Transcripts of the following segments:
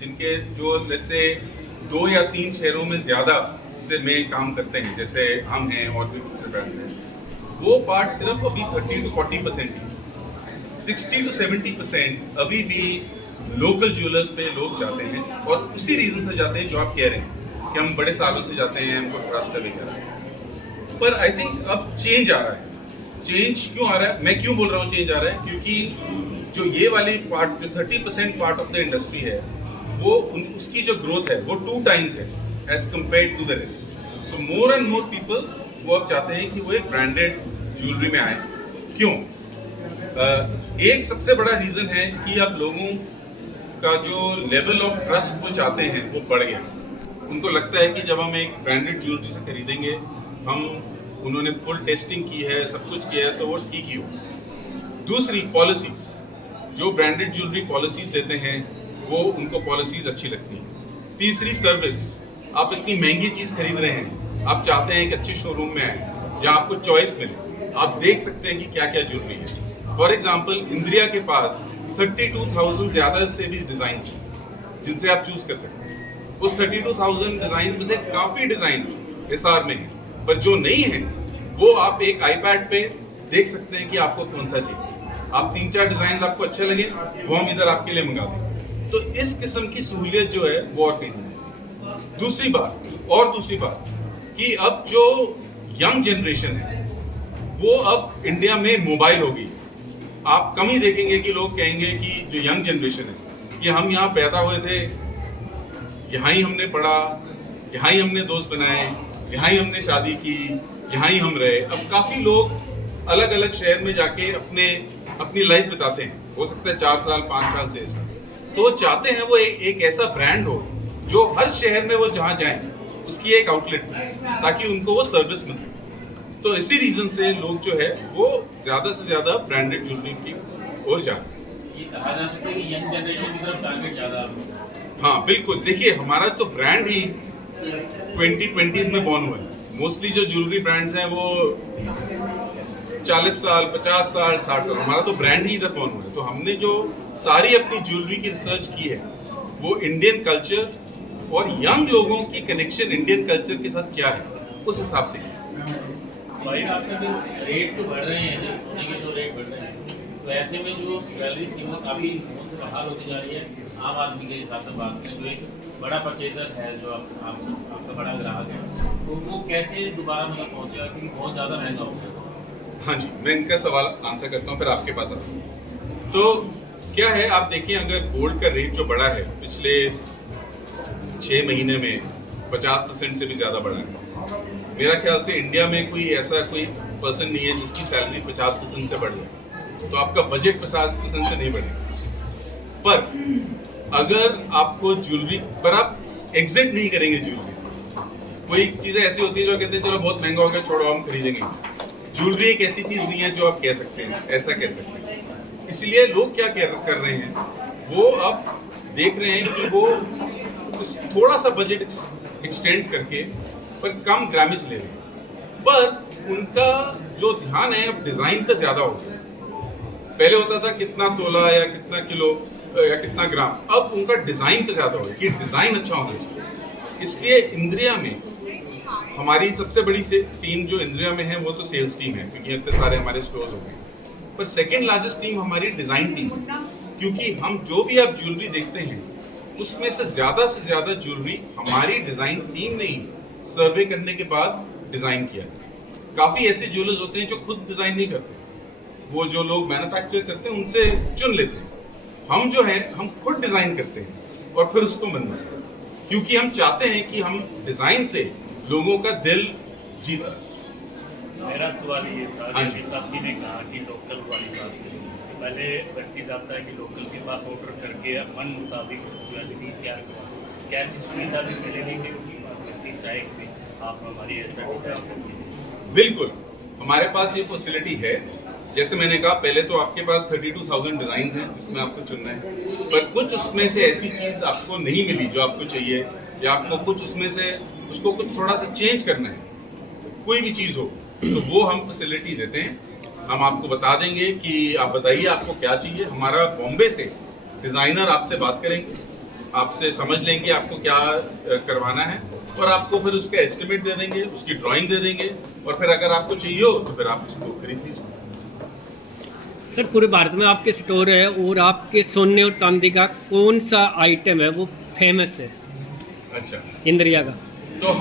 जिनके जो let's say 2 या 3 शहरों में ज़्यादा से में काम करते हैं, जैसे हम हैं और भी दूसरे ब्रांड्स हैं, वो पार्ट सिर्फ अभी 30 to 40% ही, 60 to 70% अभी भी लोकल ज्वेलर्स पे लोग जाते हैं, और उसी रीज़न से जाते हैं जो आप कह रहे हैं कि हम बड़े सालों से जाते हैं, हमको ट्रस्ट है वगैरह। पर आई थिंक अब चेंज आ रहा है। चेंज क्यों आ रहा है, मैं क्यों बोल रहा हूँ चेंज आ रहा है, क्योंकि जो ये वाली पार्ट, जो 30% पार्ट ऑफ द इंडस्ट्री है, वो उसकी जो ग्रोथ है वो 2 times है as compare to the rest. So more and more people वो अब चाहते हैं कि वो एक ब्रांडेड ज्वेलरी में आए। क्यों? एक सबसे बड़ा रीज़न है कि अब लोगों का जो लेवल ऑफ ट्रस्ट वो चाहते हैं वो बढ़ गया। उनको लगता है कि जब हम एक ब्रांडेड ज्वेलरी से खरीदेंगे, उन्होंने फुल टेस्टिंग की है, सब कुछ किया है, तो वो ठीक ही हो। दूसरी, पॉलिसीज, जो ब्रांडेड ज्वेलरी पॉलिसीज देते हैं वो उनको पॉलिसीज अच्छी लगती हैं। तीसरी, सर्विस। आप इतनी महंगी चीज़ खरीद रहे हैं, आप चाहते हैं कि अच्छी शोरूम में आए जहाँ आपको चॉइस मिले, आप देख सकते हैं कि क्या क्या ज्वेलरी है। फॉर एग्जाम्पल, इंद्रिया के पास 32,000 ज़्यादा से भी डिज़ाइन हैं जिनसे आप चूज कर सकते हैं। उस 32,000 डिज़ाइन में से काफ़ी डिज़ाइन एसआर में हैं, पर जो नहीं है वो आप एक आईपैड पे देख सकते हैं कि आपको कौन सा चाहिए। आप 3-4 डिज़ाइन आपको अच्छे लगे वो हम इधर आपके लिए मंगा दें। तो इस किस्म की सहूलियत जो है वो और कहीं नहीं। दूसरी बात कि अब जो यंग जनरेशन है वो अब इंडिया में मोबाइल हो गई। आप कम ही देखेंगे कि लोग कहेंगे कि जो यंग जनरेशन है कि हम यहाँ पैदा हुए थे, यहाँ ही हमने पढ़ा, यहाँ ही हमने दोस्त बनाए, यहाँ ही हमने शादी की, यहाँ ही हम रहे। अब काफ़ी लोग अलग अलग शहर में जाके अपनी लाइफ बिताते हैं, हो सकता है 4 साल 5 साल से। तो वो चाहते हैं वो एक ऐसा ब्रांड हो जो हर शहर में वो जहाँ जाएं उसकी एक आउटलेट हो, ताकि उनको वो सर्विस मिल सके। तो इसी रीजन से लोग जो है वो ज़्यादा से ज़्यादा ब्रांडेड ज्वेलरी की ओर जा रहे हैं। ये कहा जा सकता है कि यंग जनरेशन की तरफ टारगेट ज़्यादा। हाँ बिल्कुल, देखिए हमारा तो ब्रांड ही 2020s में बॉर्न हुआ है। मोस्टली जो ज्वेलरी ब्रांड्स हैं वो 40 साल 50 साल 60 साल, हमारा तो ब्रांड ही इधर बॉर्न हुआ है। तो हमने जो सारी अपनी ज्वेलरी की रिसर्च की है वो इंडियन कल्चर और यंग लोगों की कनेक्शन इंडियन कल्चर के साथ क्या है उस हिसाब से की। भाई आपसे भी रेट जो बढ़ रहे हैं, सोने के जो रेट बढ़ रहे हैं, तो ऐसे में जो ज्वेलरी की कीमत काफ़ी बहाल होती जा रही है। आम आदमी के हिसाब से बात करें, जो एक बड़ा परचेजर है, जो आपका बड़ा ग्राहक है, तो वो कैसे दोबारा मतलब पहुँचेगा, क्योंकि बहुत ज़्यादा महंगा हो गया। हाँ जी, मैं इनका सवाल आंसर करता हूँ फिर आपके पास आता हूँ। तो क्या है, आप देखिए अगर गोल्ड का रेट जो बढ़ा है पिछले 6 महीने में 50% से भी ज़्यादा बढ़ा है। मेरा ख्याल से इंडिया में कोई पर्सन नहीं है जिसकी सैलरी 50% से बढ़ जाए, तो आपका बजट 50% से नहीं बढ़ेगा। पर अगर आपको ज्वेलरी पर आप एग्जिट नहीं करेंगे ज्वेलरी से, कोई चीज़ें ऐसी होती है जो कहते हैं चलो बहुत महंगा हो गया छोड़ो हम खरीदेंगे। ज्वेलरी एक ऐसी चीज़ नहीं है जो आप कह सकते हैं, ऐसा कह सकते हैं। इसलिए लोग क्या कर रहे हैं, वो अब देख रहे हैं कि वो थोड़ा सा बजट एक्सटेंड करके पर कम ग्रामेज ले रहे हैं। पर उनका जो ध्यान है अब डिज़ाइन पे ज़्यादा हो गया। पहले होता था कितना तोला या कितना किलो या कितना ग्राम, अब उनका डिज़ाइन पे ज़्यादा हो गया कि डिज़ाइन अच्छा होना चाहिए। इसलिए इंद्रिया में हमारी सबसे बड़ी टीम जो इंद्रिया में है वो तो सेल्स टीम है, क्योंकि इतने सारे हमारे स्टोर्स हो गए। पर सेकेंड लार्जेस्ट टीम हमारी डिज़ाइन टीम है, क्योंकि हम जो भी आप ज्वेलरी देखते हैं उसमें से ज़्यादा ज्वेलरी हमारी डिज़ाइन टीम ने ही सर्वे करने के बाद डिज़ाइन किया। काफ़ी ऐसे ज्वेलर्स होते हैं जो खुद डिज़ाइन नहीं करते, वो जो लोग मैन्युफैक्चर करते हैं उनसे चुन लेते हैं। हम जो है हम खुद डिज़ाइन करते हैं और फिर उसको बनवाते हैं, क्योंकि हम चाहते हैं कि हम डिज़ाइन से लोगों का दिल जीता। मेरा सवाल ये था हाँ कि साथी ने कहा कि लोकल वाली बात है। पहले व्यक्ति चाहता है कि लोकल के पास ऑर्डर करके मन मुताबिक ज्वेलरी तैयार करो, क्या ऐसी सुविधा भी मिलेगी कि व्यक्ति चाहे कि आप हमारी ऐसा बिल्कुल, हमारे पास ये फैसिलिटी है। जैसे मैंने कहा पहले, तो आपके पास 32,000 डिज़ाइन हैं जिसमें आपको चुनना है, पर कुछ उसमें से ऐसी चीज़ आपको नहीं मिली जो आपको चाहिए, या आपको कुछ उसमें से उसको कुछ थोड़ा सा चेंज करना है, कोई भी चीज़ हो, तो वो हम फैसिलिटी देते हैं। हम आपको बता देंगे कि आप बताइए आपको क्या चाहिए। हमारा बॉम्बे से डिज़ाइनर आपसे बात करेंगे, आपसे समझ लेंगे आपको क्या करवाना है, और आपको फिर उसका एस्टिमेट दे देंगे, उसकी ड्राइंग दे देंगे, और फिर अगर आपको चाहिए हो तो फिर आप उसको खरीद लीजिए। सर पूरे भारत में आपके स्टोर है, और आपके सोने और चांदी का कौन सा आइटम है वो फेमस है अच्छा, इंद्रिया का? तो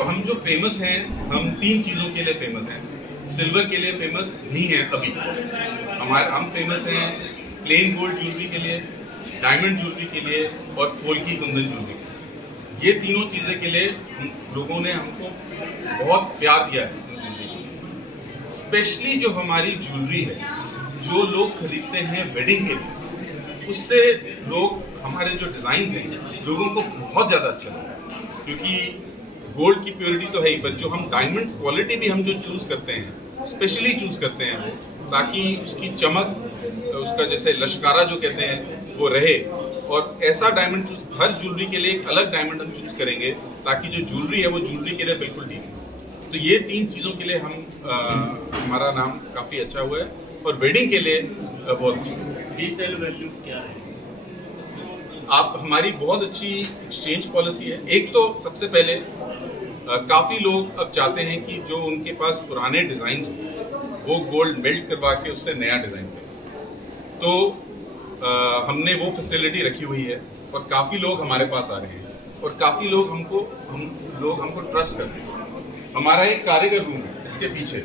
हम जो फेमस हैं, हम 3 चीज़ों के लिए फेमस हैं। सिल्वर के लिए फेमस नहीं है अभी, हम फेमस हैं प्लेन गोल्ड ज्वेलरी के लिए, डायमंड ज्वेलरी के लिए और पोल्की कुंदन ज्वेलरी के लिए। ये तीनों चीज़ें के लिए लोगों ने हमको बहुत प्यार दिया है इन ज्वेलरी के लिए। स्पेशली जो हमारी ज्वेलरी है, जो लोग खरीदते हैं वेडिंग के लिए, उससे लोग हमारे जो डिज़ाइन हैं लोगों को बहुत ज़्यादा अच्छा लगता है, क्योंकि गोल्ड की प्योरिटी तो है ही, पर जो हम डायमंड क्वालिटी भी हम जो चूज़ करते हैं, स्पेशली चूज़ करते हैं वो, ताकि उसकी चमक, उसका जैसे लश्कारा जो कहते हैं वो रहे, और ऐसा डायमंड चूज़, हर ज्वेलरी के लिए एक अलग डायमंड हम चूज़ करेंगे, ताकि जो ज्वेलरी है वो ज्वेलरी के लिए बिल्कुल ठीक है। तो ये 3 चीज़ों के लिए हमारा नाम काफ़ी अच्छा हुआ है, और वेडिंग के लिए बहुत अच्छा हुआ है। रीसेल वैल्यू क्या है? आप हमारी बहुत अच्छी एक्सचेंज पॉलिसी है। एक तो सबसे पहले काफ़ी लोग अब चाहते हैं कि जो उनके पास पुराने डिज़ाइन वो गोल्ड मेल्ट करवा के उससे नया डिज़ाइन करें, तो हमने वो फैसिलिटी रखी हुई है, और काफ़ी लोग हमारे पास आ रहे हैं, और काफ़ी लोग हमको ट्रस्ट कर रहे हैं। हमारा एक कारीगर रूम है इसके पीछे,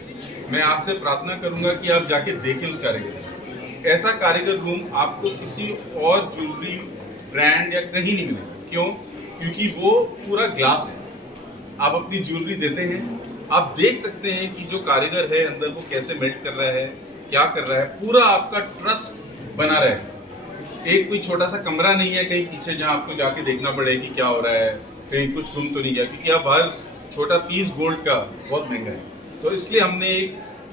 मैं आपसे प्रार्थना करूंगा कि आप जाके देखें उस कारीगर रूम। ऐसा कारीगर रूम आपको किसी और ज्वेलरी ब्रांड या कहीं नहीं मिलेगा। क्यों? क्योंकि वो पूरा ग्लास है। आप अपनी ज्वेलरी देते हैं, आप देख सकते हैं कि जो कारीगर है अंदर वो कैसे मेल्ट कर रहा है, क्या कर रहा है, पूरा आपका ट्रस्ट बना रहेगा। एक कोई छोटा सा कमरा नहीं है कहीं पीछे जहां आपको जाके देखना पड़े कि क्या हो रहा है, कहीं कुछ गुम तो नहीं गया, क्योंकि आप हर छोटा पीस गोल्ड का बहुत महंगा है। तो इसलिए हमने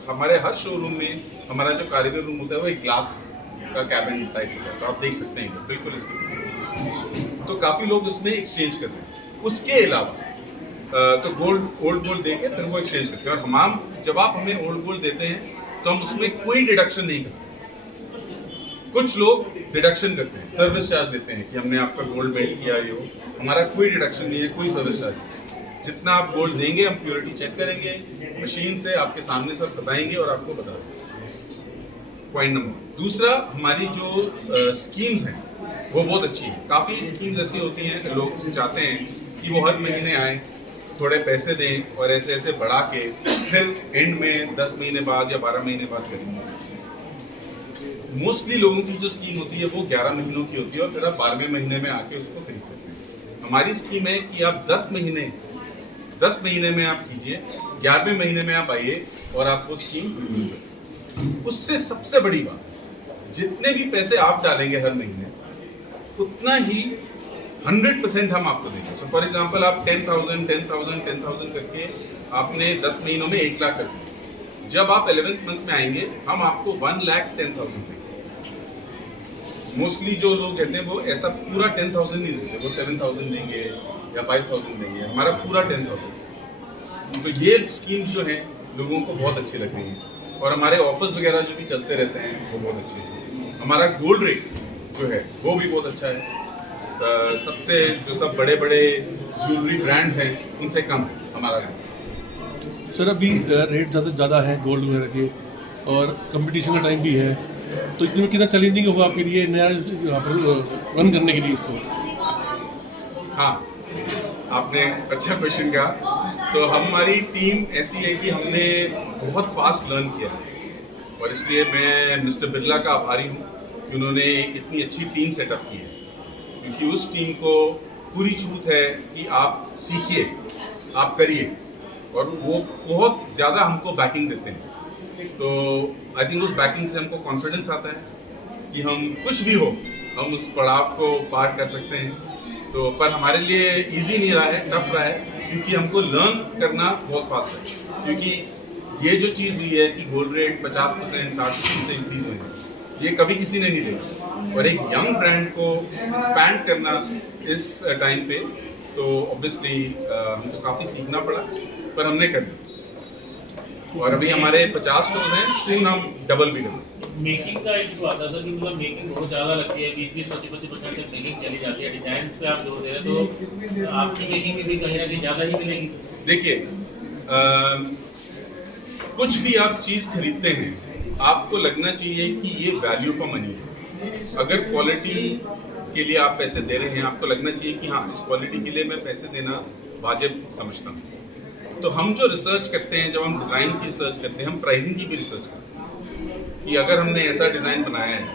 हमारे हर शोरूम में हमारा जो कारीगर रूम होता है वो एक ग्लास का कैबिन टाइप होता है, तो आप देख सकते हैं बिल्कुल इसके। तो काफ़ी लोग उसमें एक्सचेंज करते हैं। उसके अलावा तो ओल्ड गोल्ड दे के फिर वो एक्सचेंज करते हैं, और हम जब आप हमें ओल्ड गोल्ड देते हैं तो हम उसमें कोई डिडक्शन नहीं करते। कुछ लोग डिडक्शन करते हैं, सर्विस चार्ज देते हैं कि हमने आपका गोल्ड मेल्ट किया, ये हो। हमारा कोई डिडक्शन नहीं है, कोई सर्विस चार्ज नहीं। जितना आप गोल्ड देंगे हम प्योरिटी चेक करेंगे मशीन से, आपके सामने सब बताएंगे और आपको बता देंगे। पॉइंट नंबर दूसरा, हमारी जो स्कीम्स हैं वो बहुत अच्छी है। काफ़ी स्कीम्स ऐसी होती हैं कि लोग चाहते हैं कि वो हर महीने आए, थोड़े पैसे दें, और ऐसे ऐसे बढ़ा के फिर एंड में 10 महीने बाद या 12 महीने बाद करेंगे। मोस्टली लोगों की जो स्कीम होती है वो 11 महीनों की होती है, और फिर आप 12वें महीने में आके उसको खरीद सकते हैं। हमारी स्कीम है कि आप 10 महीने में आप कीजिए, 11वें महीने में आप आइए और आपको स्कीम रिन्यू कर सकते हैं। उससे सबसे बड़ी बात, जितने भी पैसे आप डालेंगे हर महीने, उतना ही 100% हम आपको देंगे। सो फॉर एग्जांपल आप 10,000 करके आपने 10 महीनों में 1 लाख कर दिया। जब आप 11th मंथ में आएंगे हम आपको 1,10,000 देंगे। मोस्टली जो लोग कहते हैं वो ऐसा पूरा 10,000 नहीं देते, वो 7,000 देंगे या 5,000 देंगे, हमारा पूरा 10,000। तो ये स्कीम्स जो हैं लोगों को बहुत अच्छी लग रही हैं, और हमारे ऑफर्स वगैरह जो भी चलते रहते हैं वो बहुत अच्छे हैं। हमारा गोल्ड रेट जो है वो भी बहुत अच्छा है। सबसे जो सब बड़े बड़े ज्वेलरी ब्रांड्स हैं उनसे कम हमारा रेट। सर अभी रेट ज़्यादा है गोल्ड वगैरह के, और कंपटीशन का टाइम भी है, तो इतने में कितना चैलेंजिंग होगा आपके लिए नया रन करने के लिए इसको? हाँ, आपने अच्छा क्वेश्चन कहा। तो हमारी टीम ऐसी है कि हमने बहुत फास्ट लर्न किया है, और इसलिए मैं मिस्टर बिरला का आभारी हूँ कि उन्होंने एक इतनी अच्छी टीम सेटअप की है, क्योंकि उस टीम को पूरी छूट है कि आप सीखिए, आप करिए, और वो बहुत ज़्यादा हमको बैकिंग देते हैं। तो आई थिंक उस बैकिंग से हमको कॉन्फिडेंस आता है कि हम कुछ भी हो हम उस पड़ाव को पार कर सकते हैं। तो पर हमारे लिए इजी नहीं रहा है, टफ रहा है, क्योंकि हमको लर्न करना बहुत फास्ट है। क्योंकि ये जो चीज़ हुई है कि गोल्ड रेट 50%, 60% से इंक्रीज हुए हैं, ये कभी किसी ने नहीं देखा, और एक यंग ब्रांड को एक्सपैंड करना इस टाइम पे, तो ऑब्वियसली हमको काफ़ी सीखना पड़ा, पर हमने कर दिया। और अभी हमारे 50 स्टोर्स हैं, सून हम डबल भी करेंगे। मेकिंग का इशू आता है सर कि मतलब मेकिंग बहुत ज़्यादा लगती है, 20-25% तक मेकिंग चली जाती है। डिजाइन पे आप जोर दे रहे हैं तो आपकी मेकिंग भी कहीं ना कहीं ज़्यादा ही मिलेगी। देखिए कुछ भी आप चीज़ खरीदते हैं, आपको लगना चाहिए कि ये वैल्यू फॉर मनी है। अगर क्वालिटी के लिए आप पैसे दे रहे हैं, आपको लगना चाहिए कि हाँ, इस क्वालिटी के लिए मैं पैसे देना वाजिब समझता हूँ। तो हम जो रिसर्च करते हैं, जब हम डिज़ाइन की रिसर्च करते हैं, हम प्राइसिंग की भी रिसर्च करते हैं कि अगर हमने ऐसा डिज़ाइन बनाया है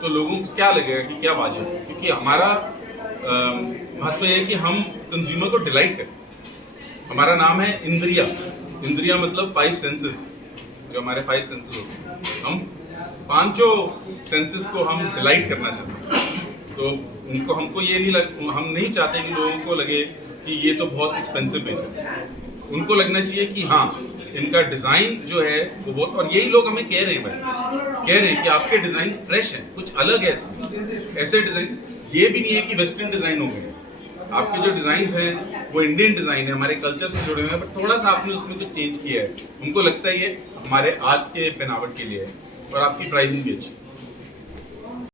तो लोगों को क्या लगेगा कि क्या वाजिब है, क्योंकि हमारा महत्व है कि हम कंज्यूमर को डिलाइट करें। हमारा नाम है इंद्रिया। इंद्रिया मतलब 5 सेंसेस, जो हमारे 5 सेंसेस होते हैं। हम पांचों सेंसेस को हम डिलाइट करना चाहते हैं। तो हमको ये नहीं हम नहीं चाहते कि लोगों को लगे कि ये तो बहुत एक्सपेंसिव पीस है। उनको लगना चाहिए कि हाँ, इनका डिज़ाइन जो है वो बहुत, और यही लोग हमें कह रहे हैं भाई, कह रहे हैं कि आपके डिज़ाइन फ्रेश हैं, कुछ अलग है इसमें। ऐसे डिज़ाइन ये भी नहीं है कि वेस्टर्न डिज़ाइन हो गए। आपके जो डिज़ाइन हैं वो इंडियन डिज़ाइन है, हमारे कल्चर से जुड़े हुए हैं, बट थोड़ा सा आपने उसमें कुछ चेंज किया है। उनको लगता है ये हमारे आज के पहनावट के लिए है, और आपकी प्राइसिंग भी अच्छी है।